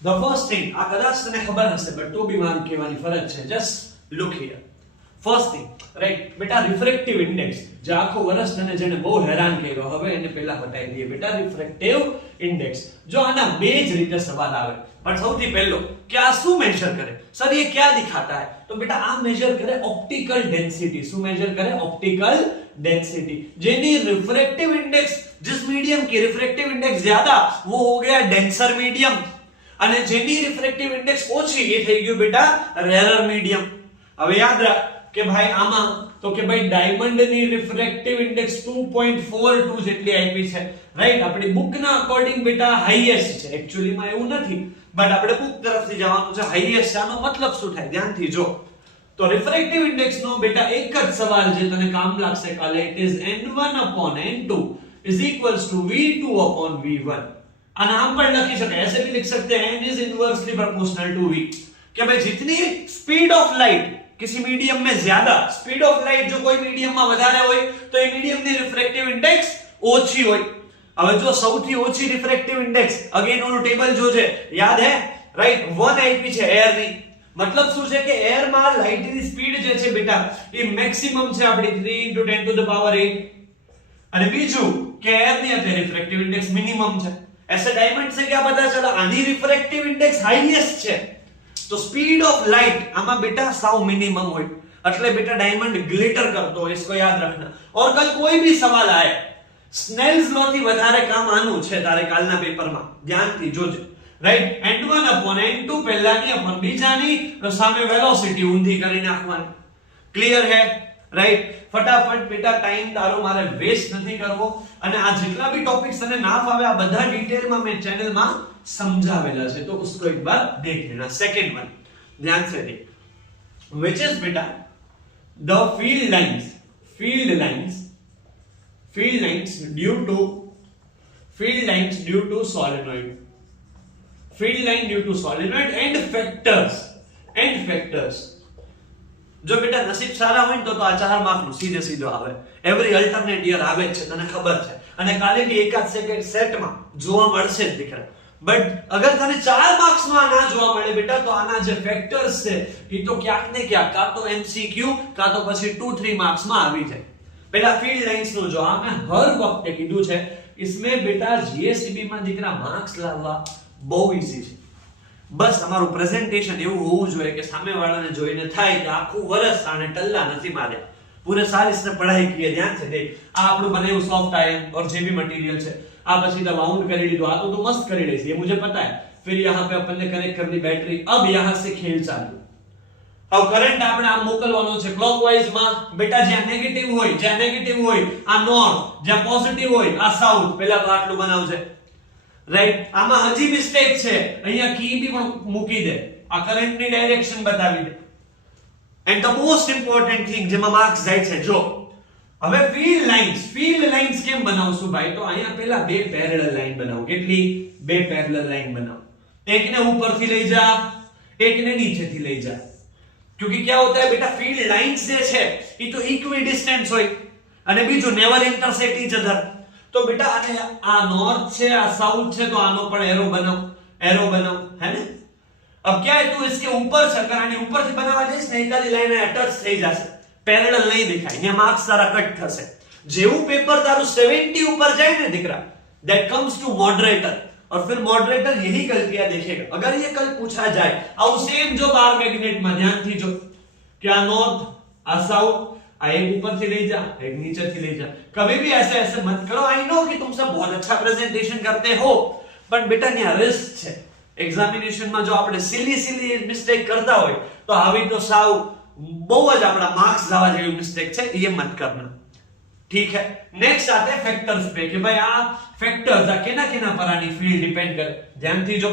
The first thing, આ કદાચ તને ખબર હશે બટ તો બી મારું કહેવાની ફરજ છે. Just look here. First thing, right બેટા, રિફ્રેક્ટિવ ઇન્ડેક્સ જે આખો વર્ષ તને જેને બહુ હેરાન કર્યો, હવે એને પહેલા બતાવી દઈએ બેટા. રિફ્રેક્ટિવ ઇન્ડેક્સ, જો આના બે જ રીતે સવાલ આવે, પણ સૌથી પહેલો કે આ શું મેજર કરે સર, ये क्या दिखाता है? तो बेटा આ મેજર કરે ऑप्टिकल डेंसिटी. શું મેજર કરે? Optical density. જેની रिफ्रैक्टिव इंडेक्स, जिस मीडियम की रिफ्रैक्टिव इंडेक्स ज्यादा वो हो गया डेंसर मीडियम, અને જેની रिफ्रैक्टिव इंडेक्स ઓછી એ થઈ ગયું બેટા રેરર મીડિયમ. હવે યાદ રાખ કે ભાઈ આમાં તો કે ભાઈ ડાયમંડ ની રિફ્રેક્ટિવ ઇન્ડેક્સ 2.42 જેટલી આપી છે, રાઈટ. આપણી બુક ના અકોર્ડિંગ બેટા હાઈએસ્ટ છે, એક્ચ્યુઅલી માં એવું નથી, બટ આપણે બુક તરફથી જવાનું છે હાઈએસ્ટ. આનો મતલબ શું થાય ધ્યાનથી જો. તો રિફ્રેક્ટિવ ઇન્ડેક્સ નો બેટા એક જ સવાલ જે તને કામ લાગશે કાલે, it is n1/n2 is equals to v2/v1. અને આમ પણ લખી શકાય, ऐसे भी लिख सकते हैं n is inversely proportional to v, कि भाई जितनी स्पीड ऑफ लाइट किसी मीडियम में ज्यादा, स्पीड ऑफ लाइट जो कोई मीडियम में વધારે હોય તો એ મીડિયમ ની રિફ્રેક્ટિવ ઇન્ડેક્સ ઓછી હોય. હવે જો સૌથી ઓછી રિફ્રેક્ટિવ ઇન્ડેક્સ, અગેન ઓનું ટેબલ જોજે, યાદ હે રાઈટ, 1 આપી છે એર ની. મતલબ શું છે કે એર માં લાઇટ ની સ્પીડ જે છે બેટા એ મેક્સિમમ છે આપણી 3 × 10⁸. અને બીજું કે એર ની અત્યારે રિફ્રેક્ટિવ ઇન્ડેક્સ મિનિમમ છે. ऐसे डायमंड से क्या पता चला? आनी रिफ्रैक्टिव इंडेक्स हाईएस्ट છે, तो स्पीड ऑफ लाइट आमा बेटा साव मिनिमम હોય, એટલે बेटा डायमंड ग्लिटर करतो હોય, इसको याद रखना. और कल कोई भी सवाल आए, स्नेल्स लॉ થી વધારે કામ આનું છે તારે કાલના પેપરમાં, ધ્યાનથી જોજે, રાઈટ. n1/n2 પહેલાની અપન બીજાની, તો સામે વેલોસિટી ઊંધી કરી નાખવાની. ક્લિયર હે? રાઈટ. ફટાફટ બેટા ટાઈમ તારો મારે વેસ્ટ નથી કરવો, અને આ જેટલા भी टॉपिक्स તને ના ફાવે આ બધા ડિટેલમાં મેં ચેનલમાં સમજાવેલા છે, તો उसको एक बार देख लेना. सेकंड वन ध्यान से देख, which is बेटा the field lines due to solenoid, field line due to solenoid and factors. જો બેટા નસીબ સારા હોય તો આ 4 માર્ક નું સીધો આવે, એવરી અલ્ટરનેટ યર આવે છે, તને ખબર છે, અને કાલે બી એકાદ સેકન્ડ સેટમાં જોવા મળશે જ દીકરા. બટ અગર તને 4 માર્ક્સ માં ના જોવા મળે બેટા, તો આના જે ફેક્ટર્સ છે એ તો ક્યાંક ને ક્યાંક કાં તો MCQ કાં તો પછી 2-3 માર્ક્સ માં આવી જાય. પહેલા ફીલ્ડ લાઇન્સ નું જો, આ મેં હર વખતે કીધું છે, इसमें બેટા GSTB માં દીકરા માર્ક્સ લાવવા બહુ ઈઝી છે. બસ તમારું પ્રેઝન્ટેશન એવું હોવું જોઈએ કે સામેવાળાને જોઈને થાય કે આખું વર્ષ આને ટલ્લા નથી માર્યા, પૂરે साल इसने पढ़ाई की है. ध्यान से देख, આ આપણું બનેવું સોફ્ટ આયન और જે भी मटेरियल છે, આ પછી તો વાઉન્ડ કરી લીધું, આ તો તું મસ્ત કરી લેશે, ये मुझे पता है. फिर यहाँ पे अपन ने कनेक्ट कर दी बैटरी, अब यहाँ से खेल चालू. अब करंट આપણે આમ મોકલવાનો છે ક્લોકવાઇઝ માં બેટા, જ્યાં નેગેટિવ હોય આ નોર્થ, જ્યાં પોઝિટિવ હોય આ સાઉથ. પહેલા તો આટલું બનાવજે, રાઈટ. આમાં હજી મિસ્ટેક છે, અહીંયા કી બી પણ મૂકી દે, આ કરંટ ની ડાયરેક્શન બતાવી દે. And the most important thing જેમાં માર્ક્સ જાય છે, જો હવે ફીલ્ડ લાઇન્સ કેમ બનાવશું ભાઈ, તો અહીંયા પહેલા બે પેરેલલ લાઈન બનાવો. કેટલી? બે પેરેલલ લાઈન બનાવો. એકને ઉપરથી લઈ જા, એકને નીચેથી લઈ જા. क्योंकि क्या होता है बेटा, फील्ड लाइंस जे છે એ તો इक्विडिस्टेंस હોય, અને બીજું નેવર इंटरसेक्ट ईच अदर. तो बेटा आने आ नॉर्थ છે, આ साउथ છે, तो આનો પણ एरो बनाओ, है ना. अब क्या है, तू इसके ऊपर से अगर आने ऊपर से बनावा जइस ને એકાદી લાઈન ટચ થઈ જશે, પેરેલલ નહીં દેખાય, અહીંયા માર્ક્સ તારા કટ થશે. જેવું પેપર તારું 70 ઉપર જાય ને દીકરા, that comes to moderator, और फिर मॉडरेटर यही गलतियां देखेगा. अगर ये कल पूछा जाए अब सेम जो बार मैग्नेट में, ध्यान थी जो क्या नॉर्थ, आ साउथ, आ एक ऊपर से ले जा, एक नीचे से ले जा. कभी भी ऐसे मत करो. आई नो कि तुम सब बहुत अच्छा प्रेजेंटेशन करते हो, बट बेटा यहाँ रिस्क है एग्जामिनेशन में. जो આપણે સિલી મિસ્ટેક કરતા હોય તો આવી તો સાવ બહુ જ આપણા માર્ક્સ લાવવા જેવી મિસ્ટેક છે, ये मत करना. ठीक है. नेक्स्ट आते हैं फैक्टर्स पे कि भाई आ फैक्टर्स आ केना केना पर आनी फील्ड डिपेंड કરે. ધ્યાનથી જો,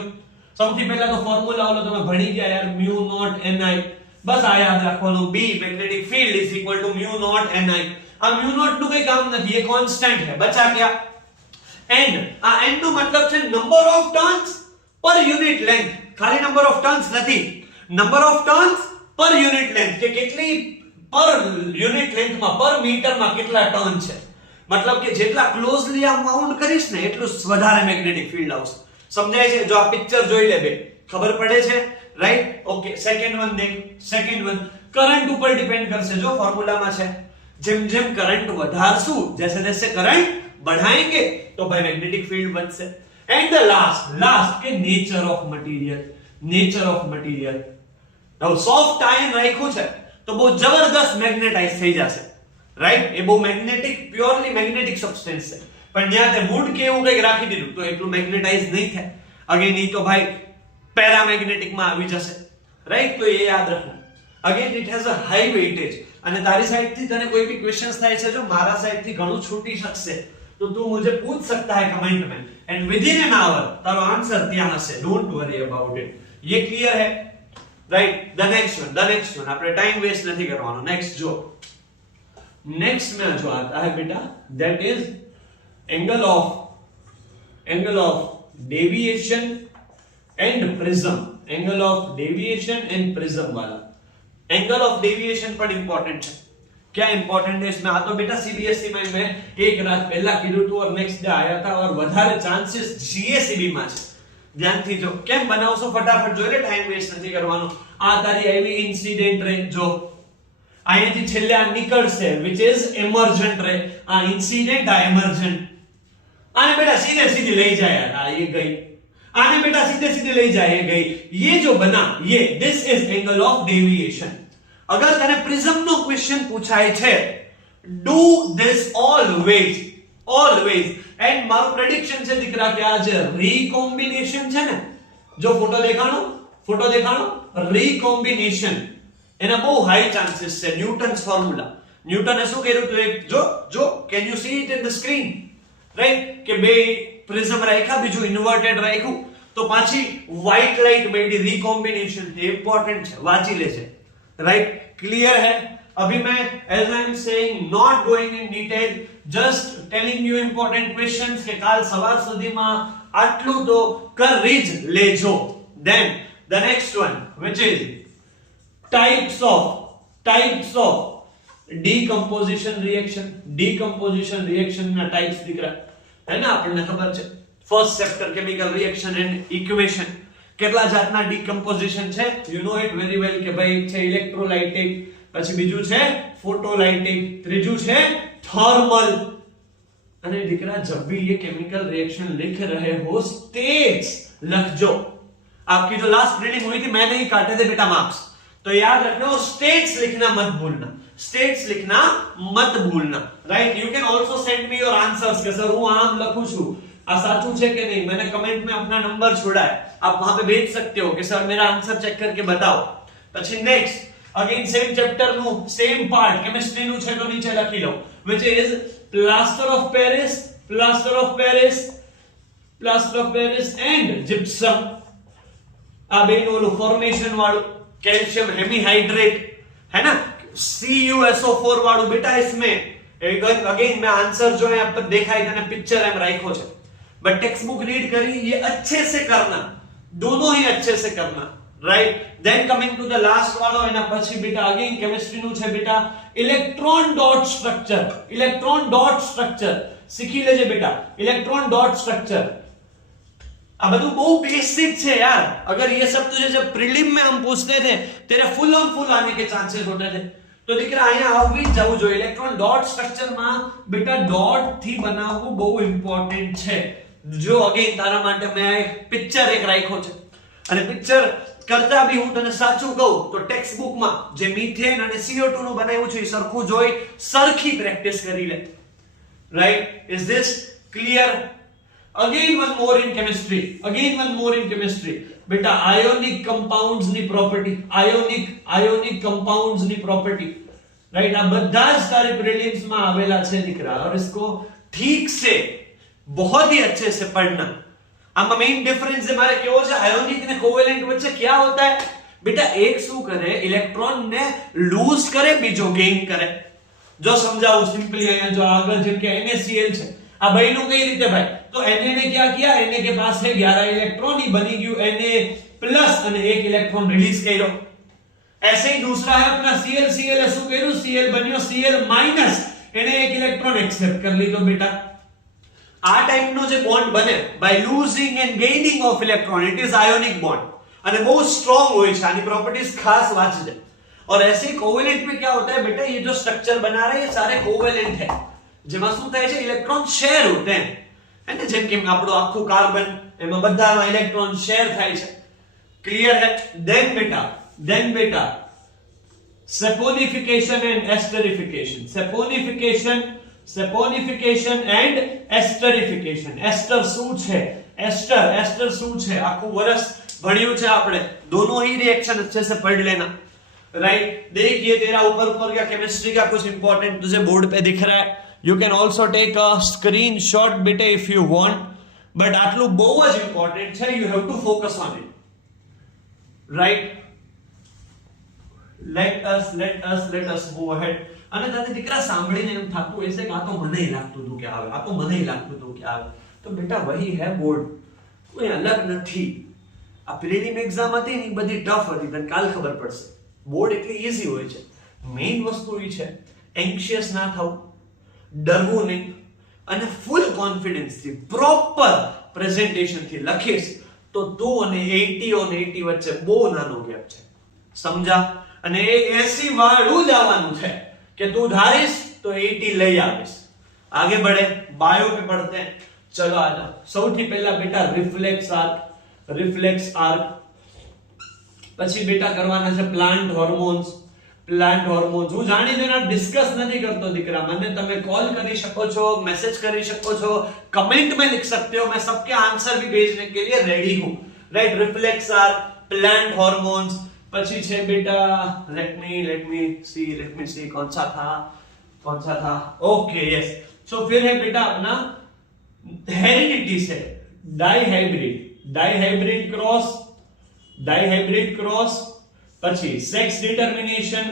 સૌથી પહેલા તો ફોર્મ્યુલા ઓલો તમે ભણી ગયા યાર, μ0 ni. બસ આ યાદ રાખવાનું, B magnetic field is equal to μ0 ni. આ μ0 નું કોઈ કામ નથી, એ કોન્સ્ટન્ટ છે. બચા ગયા n. આ n નો મતલબ છે નંબર ઓફ ટર્ન્સ પર યુનિટ લેન્થ. ખાલી નંબર ઓફ ટર્ન્સ નથી, નંબર ઓફ ટર્ન્સ પર યુનિટ લેન્થ, કે કેટલી પર યુનિટ લેન્થ માં, પર મીટર માં કેટલા ટર્ન છે. मतलब કે જેટલા ક્લોઝલી આ માઉન્ટ કરીશ ને એટલું વધારે મેગ્નેટિક ફીલ્ડ આવશે. સમજાય છે? જો આ પિક્ચર જોઈ લે બે, ખબર પડે છે, રાઈટ? ઓકે, સેકન્ડ વન દેખ, સેકન્ડ વન કરંટ ઉપર ડિપેન્ડ કરશે, જો ફોર્મ્યુલામાં છે જેમ જેમ કરંટ વધારશું, जैसे जैसे करंट बढ़ाएंगे तो भाई मैग्नेटिक फील्ड बनશે. एंड द लास्ट के nature of material, nature of material. હવે સોફ્ટ આયન રાખ્યું છે તો બહુ જબરદસ્ત મેગ્નેટાઇઝ થઈ જશે, રાઈટ? એ બહુ મેગ્નેટિક, પ્યોરલી મેગ્નેટિક સબસ્ટન્સ છે. પણ જ્યાં તે વુડ કે એવું કંઈક રાખી દીધું તો એટલું મેગ્નેટાઇઝ નહીં થાય. અગેન ઈ તો ભાઈ પેરામેગ્નેટિક માં આવી જશે, રાઈટ? તો એ યાદ રાખવું. Again it has a high weightage. અને તારી સાઈડ થી તને કોઈ भी ક્વેશ્ચન્સ થાય છે, જો મારા સાઈડ થી ઘણું છૂટી શકશે तो तू मुझे पूछ सकता है कमेंट में, and with in an hour taro answer ત્યાં હશે. Don't worry about it. ये क्लियर है, राइट? द नेक्स्ट वन આપણે ટાઈમ વેસ્ટ નથી કરવાનો. નેક્સ્ટ જો, नेक्स्ट में जो आता है बेटा, that is angle of deviation and prism. Angle of deviation and prism वाला एंगल ऑफ डेविएशन पर इंपॉर्टेंट है. क्या इंपॉर्टेंट है इसमें? आ तो बेटा सीबीएसई में मैं एक रात पहला कीधું હતું और नेक्स्ट डे आया था, और વધારે ચાન્સીસ જીએસईबी માં છે. ધ્યાનથી જો કેમ બનાવશો, ફટાફટ જોઈ લે, ટાઈમ વેસ્ટ નથી કરવાનો. આ તારી આવી ઇન્સિડન્ટ રે, જો અહીંયાથી છેલ્લે આ નીકળશે which is emergent રે. આ ઇન્સિડન્ટ, આ emergent. આને બેટા સીધે સીધી લઈ જાય યાર, આ એ ગઈ. આને બેટા સીધે સીધી લઈ જાય, એ ગઈ. ये जो बना, ये this is angle of deviation. अगर तने प्रिज्म नो क्वेश्चन पूछाय छे, डू दिस ऑलवेज एंड मारो प्रेडिक्शन छे દીકરા કે આ જે રીકોમ્બિનેશન છે ને, જો ફોટો દેખાણો રીકોમ્બિનેશન, એના બહુ હાઈ ચાન્સીસ છે. ન્યૂટન્સ ફોર્મ્યુલા, ન્યૂટને શું કર્યું તો એક જો can you C it in the screen, right? કે બે પ્રિઝમ રાખ્યા, બીજું ઇન્વર્ટેડ રાખ્યું, તો પાછી વ્હાઇટ લાઇટ મળી. રીકોમ્બિનેશન ઇમ્પોર્ટન્ટ છે, વાંચી લેજે, राइट? क्लियर है? अभी मैं as I am saying not going in detail, just telling you important questions के काल सवार सुधीમાં આટલું તો કરી જ લેજો. then the next one which is types of decomposition reaction ના types દીકરા, હે ને? આપણને ખબર છે first chapter chemical reaction and equation. કેટલા જાતના ડીકમ્પોઝિશન છે, you know it very well કે ભાઈ છે ઇલેક્ટ્રોલાઇટિક, પછી બીજું છે ફોટોલાઇટિક, ત્રીજું છે थर्मल. અને દીકરા जब भी ये केमिकल रिएक्शन लिख रहे हो स्टेट्स लखजो. आपकी जो लास्ट रीडिंग हुई थी मैंने ही काटे थे बेटा मार्क्स, तो याद रखना स्टेट्स लिखना मत भूलना, स्टेट्स लिखना मत भूलना, right? You can also send me your answers के सर હું આમ લખું છું, આ સાચું છે કે નહીં, मैंने कमेंट में अपना नंबर छोड़ा है, आप वहां पे भेज सकते हो कि सर मेरा आंसर चेक करके बताओ. પછી नेक्स्ट अगेन सेम चैप्टर નું सेम पार्ट केमिस्ट्री નું છે તો નીચે લખી લો, which is plaster of Paris and gypsum. આ બેનું ઓલું ફોર્મેશન વાળું कैल्शियम हेमीहाइड्रेट है ना, CuSO4 वाળું बेटा. इसमें अगेन मैं आंसर जो है आप देखा है, पिक्चर एम राखो છે, बट टेक्स्ट बुक रीड करी, ये अच्छे से करना, दोनों ही अच्छे से करना, right? Then coming to the last वालो, एना પછી बेटा अगेन केमिस्ट्री નું છે बेटा इलेक्ट्रॉन डॉट स्ट्रक्चर. सीखी लेजे बेटा इलेक्ट्रॉन डॉट स्ट्रक्चर. आ બધું બહુ બેસિક છે यार. अगर ये सब तुझे जब प्रीलिम में हम पूछते थे तेरे फुल आने के चांसेस होते थे, तो દીકરા અહીંયા આવી જવું જોઈએ. ઇલેક્ટ્રોન ડોટ સ્ટ્રક્ચર માં બેટા ડોટ થી બનાવવું બહુ ઇમ્પોર્ટન્ટ છે. જો અગેન તારા માટે મેં એક પિક્ચર એક રાખ્યો છે, અને પિક્ચર કરતા બી હું તને સાચું કહું તો ટેક્સ્ટ બુક માં જે મીથેન અને CO2 નું બનાવ્યું છે એ સરખું જોઈ સરખી પ્રેક્ટિસ કરી લે, right? Is this clear? Again one more in chemistry. बेटा ionic compounds ની property, ionic compounds ની property, राइट? આ બધા જ તારે प्रीलिम्स में आवेला છે દીકરા, और इसको ठीक से बहुत ही अच्छे से पढ़ना. આમાં મેઇન ડિફરન્સ हमारे કેવો છે, આયોનિક અને કોવેલેન્ટ વચ્ચે क्या होता है बेटा? एक શું કરે, ઇલેક્ટ્રોન ને લૂઝ કરે, બીજો ગેઇન કરે. જો સમજાવું સિમ્પલી, અહીંયા જો આગળ જેમ કે NaCl છે, આ બેનું કઈ રીતે ભાઈ? तो Na ने क्या किया, Na के पास है 11 इलेक्ट्रॉन, ही बनी गયું Na+ અને એક ઇલેક્ટ્રોન રિલીઝ કર્યો. ऐसे ही दूसरा है अपना Cl એ શું કર્યું, Cl બન્યો Cl-, એને એક ઇલેક્ટ્રોન એક્સેપ્ટ કરી લીધો બેટા. આ ટાઈપનો જે બોન્ડ બને by losing and gaining of electron, it is ionic bond. અને બહુ स्ट्रांग હોય છે, આની प्रॉपर्टीज खास वांचजे। और ऐसे कोवेलेंट में क्या होता है बेटा, ये जो स्ट्रक्चर बना रहे हैं ये सारे कोवेलेंट है, જેમાં શું થાય છે ઇલેક્ટ્રોન શેર હોતે हैं, है ना, જેમ કે આપણો આખું કાર્બન એમાં બધામાં ઇલેક્ટ્રોન શેર થાય છે, ક્લિયર है। देन बेटा સેપોનિફિકેશન એન્ડ એસ્ટરિફિકેશન, સેપોનિફિકેશન એન્ડ એસ્ટરિફિકેશન। એસ્ટર શું છે, एस्टर શું છે, આખું વર્ષ ભણ્યું છે આપણે, दोनों ही रिएक्शन अच्छे से पढ़ लेना, राइट। देख ये तेरा ऊपर का केमिस्ट्री का कुछ इंपॉर्टेंट तुझे बोर्ड पे दिख रहा है, you can also take a screenshot बेटे इफ यू वांट, बट આટલું બહુ જ ઇમ્પોર્ટન્ટ છે, you have to focus on it, right. let us move ahead। અને તને દીકરા સાંભળીને એમ થાતું હશે કે આ તો મને લાગતું હતું કે આવે, આ તો મને લાગતું હતું કે આવે, તો બેટા વહી હે બોર્ડ, કોઈ અલગ નથી। આ પ્રિલિમ એક્ઝામ હતી ને બધી ટફ હતી, તને કાલ ખબર પડશે, બોર્ડ એટલી ઈઝી હોય છે। મેઇન વસ્તુ એ છે એન્શિયસ ના થવું, ડરવું નહીં, અને ફૂલ કોન્ફિડન્સ થી પ્રોપર પ્રેઝન્ટેશન થી લખીશ તો તું અને 80 ઓન 80 વચ્ચે બહુ નાનો ગેપ છે, સમજા। અને એ 80 વાળું જ આવવાનું છે કે તું ધારીશ તો 80 લઈ આવીશ। आगे बढ़े, बायो पे पढ़ते हैं, चलो आ जाओ। સૌથી પહેલા બેટા રિફ્લેક્સ આર્ક, પછી બેટા કરવાના છે પ્લાન્ટ હોર્મોન્સ। હું જાણીને ના ડિસ્કસ નથી કરતો દીકરા, મને તમે कॉल કરી શકો છો, मैसेज કરી શકો છો, कमेंट में लिख सकते हो, मैं सबके आंसर भी भेजने के लिए रेडी हूं, right. Reflex arc, plant hormones, પછી છે બેટા लेट मी सी कौन सा था, ओके यस। सो फिर है बेटा अपना हेरिडिटी से डाइहाइब्रिड क्रॉस, પછી सेक्स डिटर्मिनेशन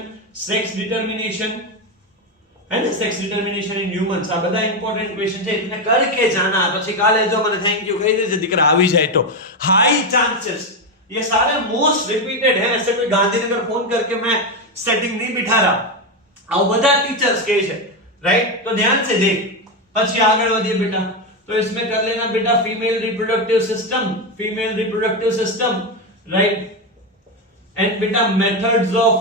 है ना, सेक्स डिटर्मिनेशन इन ह्यूमंस। આ બધા इंपॉर्टेंट क्वेश्चन છે, इतने करके जाना, પછી કાલે જો મને थैंक यू કહી દેજે દીકરા આવી જાય તો। हाई चांसेस, ये सारे मोस्ट रिपीटेड है, ऐसे कोई गांधीनगर फोन करके मैं सेटिंग नहीं बिठा रहा, आओ બધા टीचर्स के છે, राइट। तो ध्यान से देख, પછી આગળ વધીએ बेटा, तो इसमें कर लेना बेटा female reproductive system, right. And बेटा methods of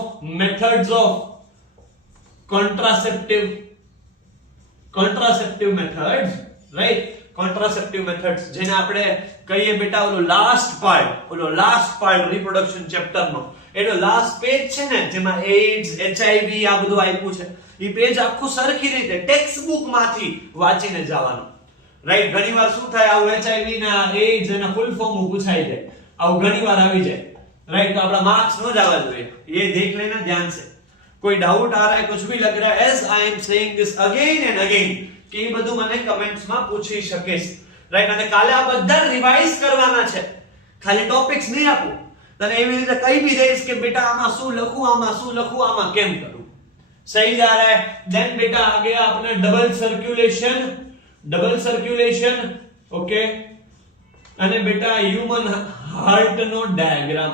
contraceptive methods, right। contraceptive methods જેને આપણે કહીએ બેટા ઓલો લાસ્ટ પાર્ટ રિપ્રોડક્શન ચેપ્ટર નો, એનો લાસ્ટ પેજ છે ને જેમાં એઇડ્સ, HIV આ બધું આપ્યું છે, એ પેજ આખું સરખી રીતે ટેક્સ્ટ બુક માંથી વાંચીને જવાનું, રાઈટ। ઘણીવાર શું થાય, આવું HIV ના એઇડ્સ એના ફૂલ ફોર્મ પૂછાઈ જાય, આવું ઘણીવાર આવી જાય, राइट। तो अपना मार्क्स न जावा જોઈએ, ये देख लेना ध्यान से। कोई डाउट आ रहा है, कुछ भी लग रहा है, as I am saying this again and again કે એ બધું મને કમેન્ટ્સ માં પૂછી શકીશ, રાઈટ। અને કાલે આ બધા રિવાઇઝ કરવાના છે, ખાલી ટોપિક્સ નહીં આપું તને, એવી રીતે કહી भी દઈશ કે બેટા આમાં શું લખું, આમાં કેમ કરું, सही जा रहा है। देन बेटा आ गया अपना डबल सर्कुलेशन, ओके। અને બેટા હ્યુમન હાર્ટ નો diagram,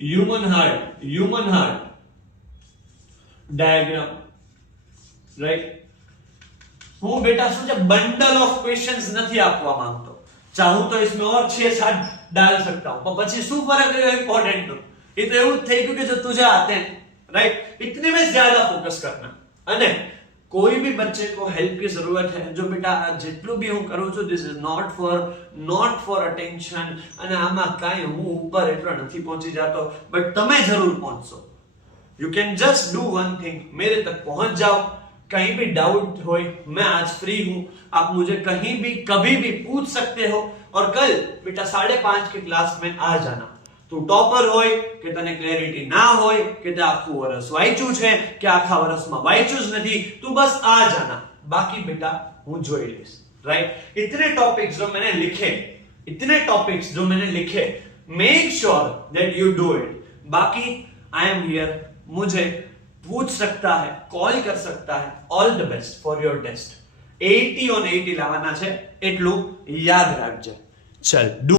human heart diagram, right. હું બેટા શું છે बंडल ऑफ क्वेश्चंस નથી આપવા માંગતો, ચાહું તો इसमें और 6-7 डाल सकता हूं, पर પછી શું ફરક રહ્યો इंपॉर्टेंट નો, ये तो એવું થઈ ગયું કે जो तुझे आते हैं, राइट। इतने में ज्यादा फोकस करना। અને कोई भी बच्चे को हेल्प की जरूरत है, जो बेटा જેટલું भी હું કરું છું, this is not for attention, અને આમાં કાઈ હું ઉપર એટલો નથી પહોંચી જાતો, બટ તમે જરૂર પહોંચો। you can just do one thing, मेरे तक पहुंच जाओ, कहीं भी डाउट हो, मैं आज फ्री हूं, आप मुझे कहीं भी कभी भी पूछ सकते हो। और कल बेटा 5:30 की क्लास में आ जाना। તું ટોપર હોય કે તને ક્લેરિટી ના હોય કે તે આખું વર્ષ વાંચ્યું છે કે આખા વર્ષમાં વાંચ્યું જ નથી, તું બસ આ જાના, બાકી બેટા હું જોઈ લઈશ, राइट। इतने टॉपिक्स जो मैंने लिखे, make sure that you do it. बाकी आई एम हियर, मुझे पूछ सकता है, कॉल कर सकता है। All the best for your test. 80 on 80 लावाना છે, એટલું યાદ રાખજે। चल डू